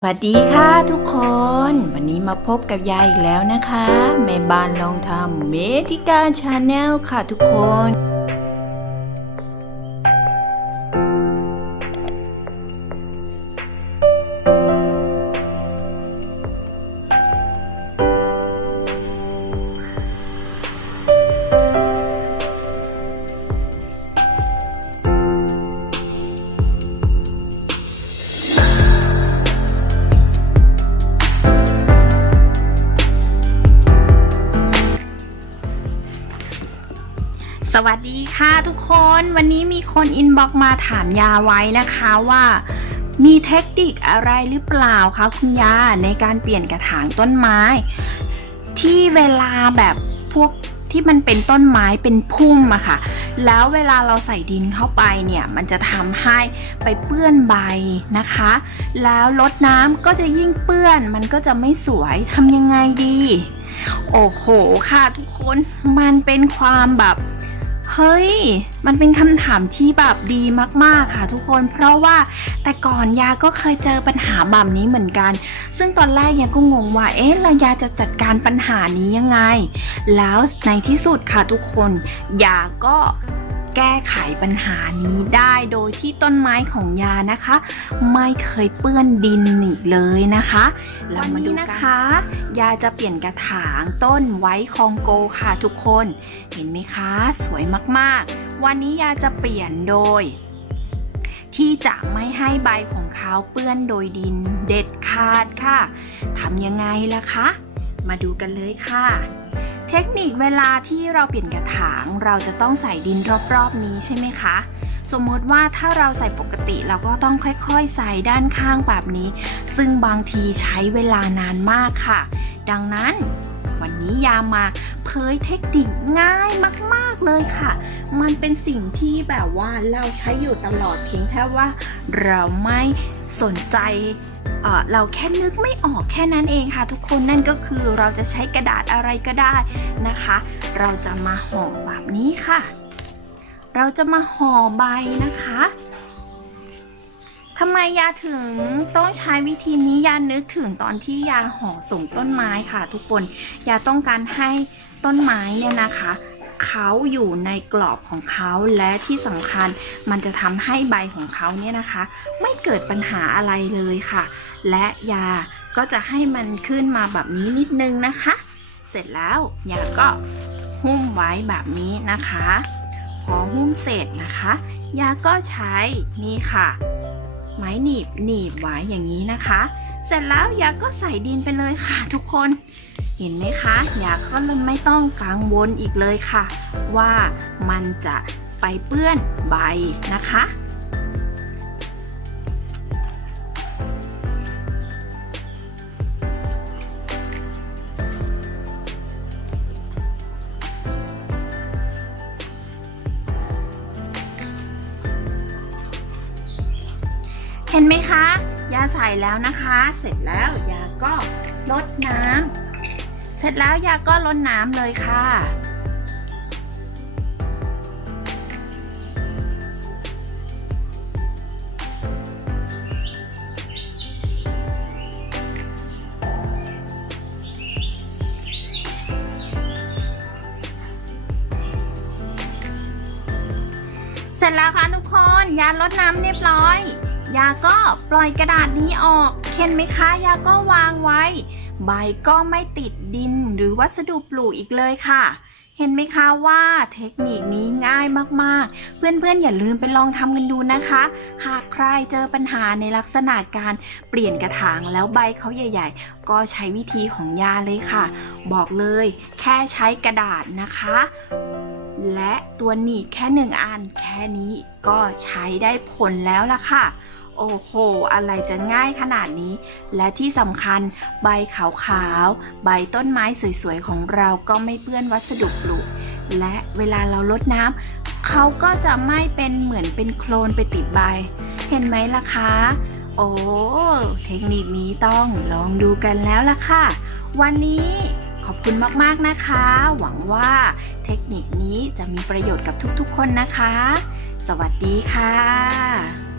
สวัสดีค่ะทุกคน วันนี้มาพบกับยายอีกแล้วนะคะ แม่บ้านลองทำเมทิการชาแนลค่ะทุกคน สวัสดีค่ะทุกคนวันนี้มีคนอินบ็อกมาถามยาไว้นะคะว่า มีเทคนิคอะไรหรือเปล่าคะคุณยาในการเปลี่ยนกระถางต้นไม้ ที่เวลาแบบพวกที่มันเป็นต้นไม้เป็นพุ่มอะค่ะ แล้วเวลาเราใส่ดินเข้าไปเนี่ย มันจะทำให้ไปเปื้อนใบนะคะ แล้วลดน้ำก็จะยิ่งเปื้อน มันก็จะไม่สวยทำยังไงดี โอ้โหค่ะทุกคนมันเป็นความแบบ เฮ้ย มันเป็นคำถามที่แบบดีมาก ๆ ค่ะทุกคน เพราะว่าแต่ก่อนยาก็เคยเจอปัญหาแบบนี้เหมือนกัน ซึ่งตอนแรกยาก็งงว่า เอ๊ะ แล้วยาจะจัดการปัญหานี้ยังไง แล้วในที่สุดค่ะทุกคน ยาก็ แก้ไขปัญหานี้ได้โดยที่ต้นไม้ของยานะคะ ไม่เคยเปื้อนดินอีกเลยนะคะเรามาดูนะคะ ยาจะเปลี่ยนกระถางต้นไว้คองโกค่ะทุกคน เห็นไหมคะ สวยมากๆ วันนี้ยาจะเปลี่ยนโดยที่จะไม่ให้ใบของเขาเปื้อนโดยดินเด็ดขาดค่ะ ทำยังไงล่ะคะ มาดูกันเลยค่ะ เทคนิคเวลาที่เราเปลี่ยนกระถาง เราจะต้องใส่ดินรอบๆนี้ใช่ไหมคะ สมมติว่าถ้าเราใส่ปกติเราก็ต้องค่อยๆ ใส่ด้านข้างแบบนี้ ซึ่งบางทีใช้เวลานานมากค่ะ ดังนั้น วันนี้ยามาเผยเทคนิคง่ายมาก ๆเลยค่ะ มันเป็นสิ่งที่แบบว่าเราใช้อยู่ตลอดเพียงแค่ว่า เราไม่สนใจเเราแค่นึกไม่ออกแค่นั้นเองค่ะ ทุกคนนั่นก็คือเราจะใช้กระดาษอะไรก็ได้นะคะ เราจะมาห่อแบบนี้ค่ะ เราจะมาห่อใบนะคะ ทำไมยาถึงต้องใช้วิธีนี้ยานึกถึงตอนที่ยาห่อส่งต้นไม้ค่ะ ทุกคนยาต้องการให้ต้นไม้เนี่ยนะคะเขาอยู่ในกรอบของเขาและที่สำคัญมันจะทำให้ใบของเขาเนี่ยนะคะ ไม่เกิดปัญหาอะไรเลยค่ะ และยาก็จะให้มันขึ้นมาแบบนี้นิดนึงนะคะ เสร็จแล้วยาก็หุ้มไว้แบบนี้นะคะ พอหุ้มเสร็จนะคะยาก็ใช้นี่ค่ะ ไม้หนีบหนีบไว้อย่างนี้นะคะ เสร็จแล้วยาก็ใส่ดินไปเลยค่ะทุกคนเห็นไหมคะยาก็เลยไม่ต้องกังวลอีกเลยค่ะ ว่ามันจะไปเปื้อนใบนะคะ เห็นไหมคะ ยาใส่แล้วนะคะ เสร็จแล้วยาก็ลดน้ำเสร็จแล้วยาก็ลดน้ำเลยค่ะเสร็จแล้วค่ะทุกคนยาลดน้ำเรียบร้อย ยาก็ปล่อยกระดาษนี้ออกเห็นไหมคะ ยาก็วางไว้ ใบก็ไม่ติดดินหรือวัสดุปลูกอีกเลยค่ะ เห็นไหมคะว่าเทคนิคนี้ง่ายมากๆ เพื่อนๆ อย่าลืมไปลองทำกันดูนะคะ หากใครเจอปัญหาในลักษณะการเปลี่ยนกระถางแล้วใบเขาใหญ่ ๆ ก็ใช้วิธีของยาเลยค่ะ บอกเลย แค่ใช้กระดาษนะคะ และตัวหนีบแค่หนึ่งอันแค่นี้ก็ใช้ได้ผลแล้วล่ะค่ะ โอ้โห อะไรจะง่ายขนาดนี้ และที่สำคัญใบขาวๆ ใบต้นไม้สวยๆ ของเราก็ไม่เปื้อนวัสดุปลูก และเวลาเราลดน้ำเขาก็จะไม่เป็นเหมือนเป็นโคลนไปติดใบ เห็นไหมล่ะคะโอ้ เทคนิคนี้ต้องลองดูกันแล้วล่ะค่ะ วันนี้ ขอบคุณมากๆนะคะ หวังว่าเทคนิคนี้จะมีประโยชน์กับทุกๆคนนะคะ สวัสดีค่ะ